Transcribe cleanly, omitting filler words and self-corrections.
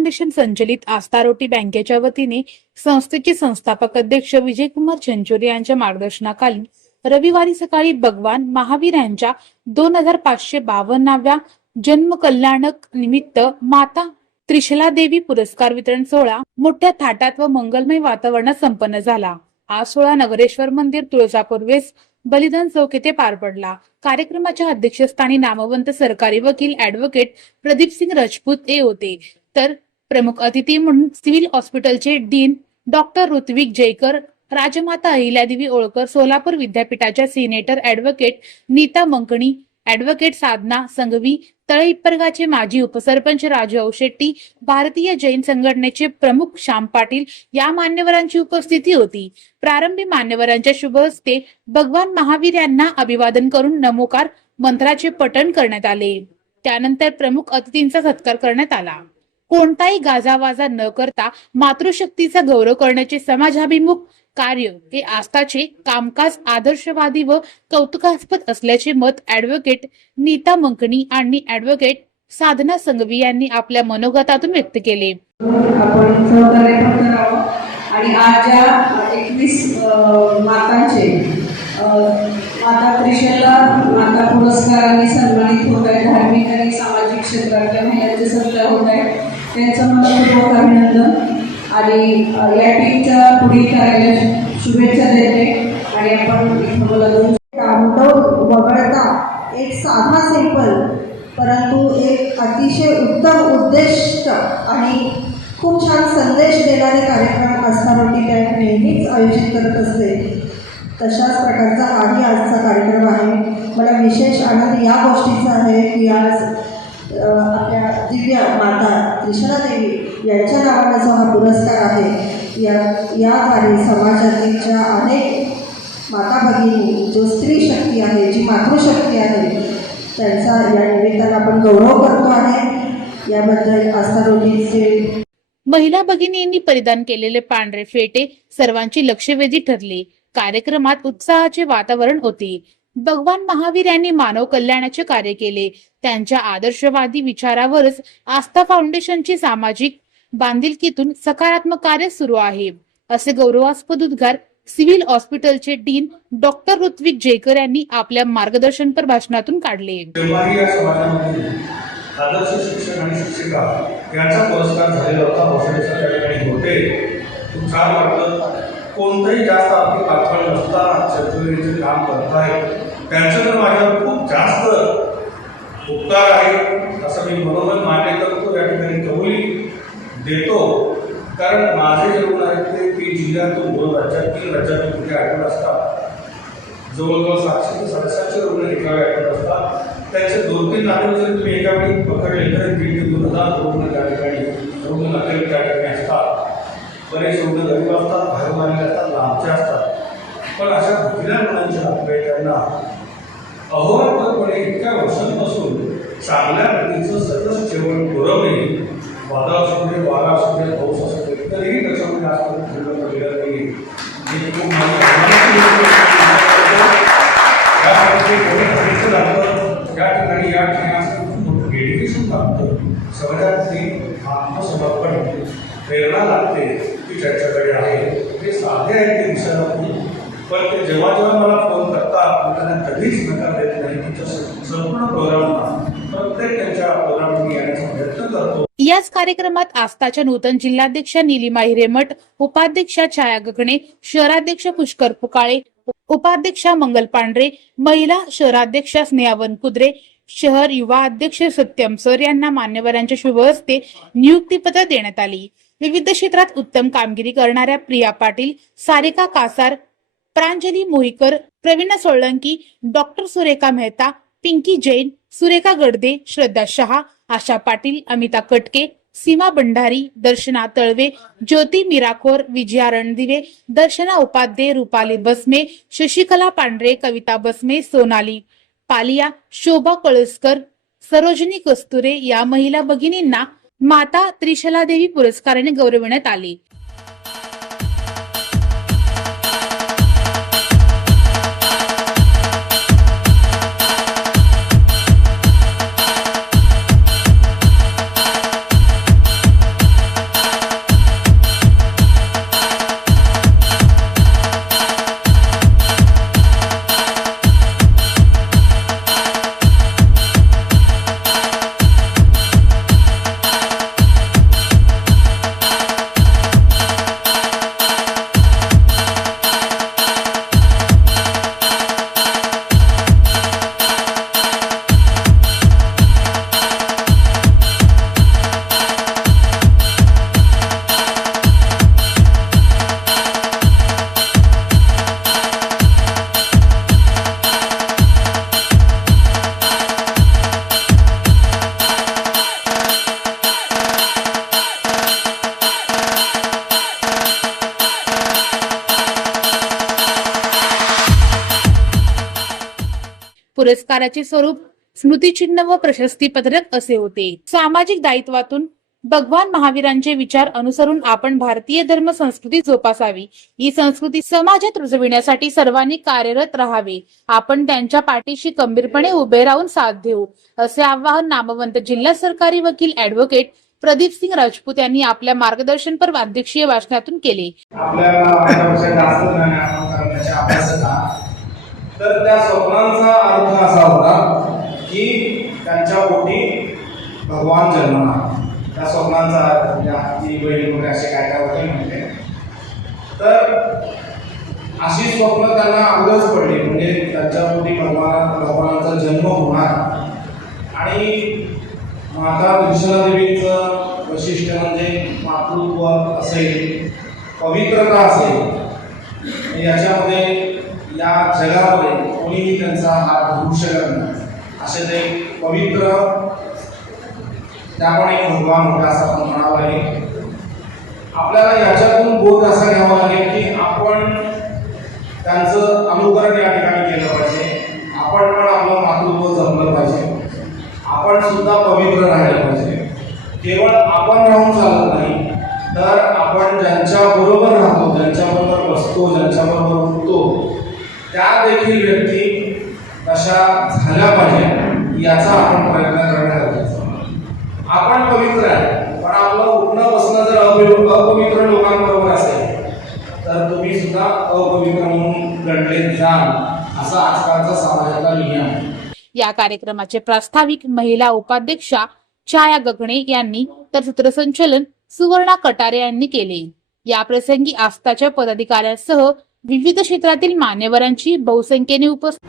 Foundation संचलित आस्था रोटी बँकेच्या वतीने संस्थेचे संस्थापक अध्यक्ष विजयकुमार चंचोरे यांच्या मार्गदर्शनाखाली रविवारी सकाळी भगवान महावीर यांच्या 2552व्या जन्म कल्याणक निमित्त माता त्रिशला देवी पुरस्कार वितरण सोहळा मोठ्या थाटात व मंगलमय वातावरणात संपन्न झाला। हा सोहळा नगरेश्वर मंदिर, तुळजापूर वेस्ट, बलिदान चौक येथे पार पडला। कार्यक्रमाच्या अध्यक्षस्थानी नामवंत सरकारी वकील ॲडव्होकेट प्रदीपसिंग राजपूत हे होते, तर प्रमुख अतिथी म्हणून सिव्हिल हॉस्पिटलचे डीन डॉक्टर ऋत्विक जयकर, राजमाता अहिल्यादेवी होळकर, सोलापूर विद्यापीठाच्या senator advocate Neeta Mankani, advocate Sadhana Sanghvi, तळेहिप्परगाचे माजी उपसरपंच राजू औशेट्टी, भारतीय जैन संघटनेचे प्रमुख श्याम पाटील या मान्यवरांची उपस्थिती होती। प्रारंभी मान्यवरांच्या शुभ हस्ते भगवान महावीर यांना अभिवादन करून नमोकार मंत्राचे पठण करण्यात आले। त्यानंतर प्रमुख अतिथींचा सत्कार करण्यात आला। कोणताही गाजावाजा न करता मातृशक्तीचा गौरव करण्याचे समाजाभिमुख कार्य हे आस्थाचे कामकाज आदर्शवादी व कौतुकास्पद असल्याचे मत ॲडव्होकेट नीता मंकणी आणि ॲडव्होकेट साधना संघवी यांनी आपल्या मनोगतातून व्यक्त केले। आपण सहकार्य करावं आणि आज ज्या 21 मातांचे माता त्रिशला माता पुरस्कारांनी सन्मानित होत आहे, धार्मिक आणि सामाजिक क्षेत्रातल्या महिलांचे सत्कार होत आहे, त्यांचं मनपूर्वक अभिनंदन आणि या टीमच्या पुढील कार्याला शुभेच्छा देते। आणि आपण तांडव वगळता एक साधा सिंपल परंतु एक अतिशय उत्तम उद्दिष्ट आणि खूप छान संदेश देणारे कार्यक्रम आस्था रोटी बँक नेहमीच आयोजित करत असते। तशाच प्रकारचा हाही आजचा कार्यक्रम आहे। मला विशेष आनंद या गोष्टीचा आहे की आज आपल्या दिव्य माता त्रिशला देवी यांच्या नावाने जो हा पुरस्कार आहे, याद्वारे समाजातील अनेक माता भगिनी, जो स्त्री शक्ती आहे, जी मातृशक्ती आहे, त्यांचा या निमित्तानं आपण गौरव करतो आहे। याबद्दल आस्था रोटीचे महिला भगिनींनी परिधान केलेले पांढरे फेटे सर्वांची लक्षवेधी ठरले। कार्यक्रमात उत्साहाचे वातावरण होते। भगवान महावीर यांनी मानव कल्याणाचे कार्य केले। त्यांच्या आदर्शवादी विचारावरच आस्था फाउंडेशनची सामाजिक बांधिलकीतून सकारात्मक कार्य सुरू आहे, असे गौरवास्पद उद्गार सिव्हिल हॉस्पिटलचे डीन डॉक्टर ऋत्विक जयकर यांनी आपल्या मार्गदर्शनपर भाषणातून काढले। आदर्श शिक्षक आणि शिक्षिका यांचा पुरस्कार झालेला होता, औषधीच्या ठिकाणी होते। खूप छान वाटलं। कोणतंही जास्त आर्थिक अडथळा नसता चतुर्वेदीचे काम करताय, त्यांचं तर माझ्यावर खूप जास्त उपकार आहे असं मी मनोमन मान्य करतो, या ठिकाणी कबुली देतो। कारण माझे जे रुग्ण आहेत ते 3 जिल्ह्यातून 2 राज्यातील कुठे ॲडमिट असतात। जवळजवळ 700 ते 750 रुग्ण एका वेळी ॲडमिट असतात। त्यांचे 2-3 नाते जर तुम्ही एका वेळी पकडले तर 1,000-2,000 रुग्ण त्या ठिकाणी रुग्ण नाते त्या ठिकाणी असतात। बरेच रुग्ण गरीब असतात, बाहेरून आलेले असतात, लांबचे असतात। पण अशा दुसऱ्या रुग्णांच्या हातपाय त्यांना अहोरात्रपणे इतक्या वर्षांपासून चांगल्या प्रतीचं सतत जेवण पुरवणे, वादळ असू दे, वारा असू दे, पाऊस असू दे, तरीही त्याच्यामध्ये आजपर्यंत ठेवलं पडलेलं नाही। ही खूप त्या ठिकाणी या ठिकाणी खूप डेडिकेशन लागतं, समाजातली आत्मसमर्पण प्रेरणा लागते की ज्याच्याकडे आहे। ते साधे आहे ते दिसायला खूप, पण ते जेव्हा मला फोन करतात त्यांना कधीच नकार देत नाही। तुमच्या संपूर्ण प्रोग्रामला प्रत्येक त्यांच्या प्रोग्राममध्ये येण्याचा प्रयत्न करतो। याच कार्यक्रमात आस्थाच्या नूतन जिल्हाध्यक्षा नीलिमा हिरेमठ, उपाध्यक्षा छाया गगणे, शहराध्यक्ष पुष्कर पुकाळे, उपाध्यक्षा मंगल पांढरे, महिला शहराध्यक्षा स्नेहा वनकुद्रे, शहर युवा अध्यक्ष सत्यम सर यांना मान्यवरांच्या शुभ हस्ते नियुक्तीपत्र देण्यात आली। विविध क्षेत्रात उत्तम कामगिरी करणाऱ्या प्रिया पाटील, सारिका कासार, प्रांजली मोहीकर, प्रवीणा सोळंकी, डॉक्टर सुरेखा मेहता, पिंकी जैन, सुरेखा गडदे, श्रद्धा शहा, आशा पाटील, अमिता कटके, सीमा भंडारी, दर्शना तळवे, ज्योती मिराखोर, विजया रणदिवे, दर्शना उपाध्ये, रुपाली बसमे, शशिकला पांढरे, कविता बसमे, सोनाली पालिया, शोभा कळसकर, सरोजिनी कस्तुरे या महिला भगिनींना माता त्रिशला देवी पुरस्काराने गौरविण्यात आले। पुरस्काराचे स्वरूप स्मृतिचिन्ह व प्रशस्तीपत्रक असे होते. सामाजिक दायित्वातून भगवान महावीरांचे विचार अनुसरून आपण भारतीय धर्म संस्कृती जोपासावी. ही संस्कृती समाजात रुजविण्यासाठी सर्वांनी कार्यरत राहावे. आपण त्यांच्या पाठीशी खंबीरपणे उभे राहून साथ देऊ, असे आवाहन नामवंत जिल्हा सरकारी वकील ॲडव्होकेट प्रदीप सिंग राजपूत यांनी आपल्या मार्गदर्शनपर अध्यक्षीय भाषणातून केले. आपल्याला माझ्यापेक्षा जास्त ज्ञान आपण करण्याच्या अभ्यासाचा तर त्या स्वप्नांचा अर्थ असा होता की त्यांच्या पोटी भगवान जन्मणार. त्या स्वप्नांचा अर्थ म्हणजे हाती बैल वगैरे असे काय काय होते म्हणजे तर अशी स्वप्न त्यांना अगोदरच पडली म्हणजे त्यांच्या पोटी भगवानाचा जन्म होणार. आणि माता त्रिशला देवीचं वैशिष्ट्य म्हणजे मातृत्व असेल, पवित्रता असेल, याच्यामध्ये या जगामध्ये कोणीही त्यांचा हात धरू शकत नाही. असे ते पवित्र त्यापण एक भगवान होता असं आपण म्हणावं लागेल. आपल्याला याच्यातून बोध असा घ्यावा लागेल की आपण त्यांचं अनुकरण या ठिकाणी केलं पाहिजे. आपण पण आपलं मातृत्व जपलं पाहिजे. आपण सुद्धा पवित्र राहायला पाहिजे. केवळ आपण राहून चालत नाही तर आपण ज्यांच्या बरोबर राहतो, ज्यांच्याबरोबर बसतो, ज्यांच्याबरोबर उठतो त्या देखील व्यक्ती तशा झाल्या पाहिजे याचा आपण प्रयत्न करणे गरजेचं. आपण पवित्र आहे पण आपलं उठणं बसणं जर अपवित्र लोकांबरोबर असेल तर तुम्ही सुद्धा अपवित्र म्हणून गणले जाल असा आजकालचा समाजाचा नियम आहे. या कार्यक्रमाचे प्रास्ताविक महिला उपाध्यक्षा छाया गगणे यांनी तर सूत्रसंचालन सुवर्णा कटारे यांनी केले. या प्रसंगी आस्थाच्या पदाधिकाऱ्यांसह विविध क्षेत्रातील मान्यवरांची बहुसंख्येने उपस्थिती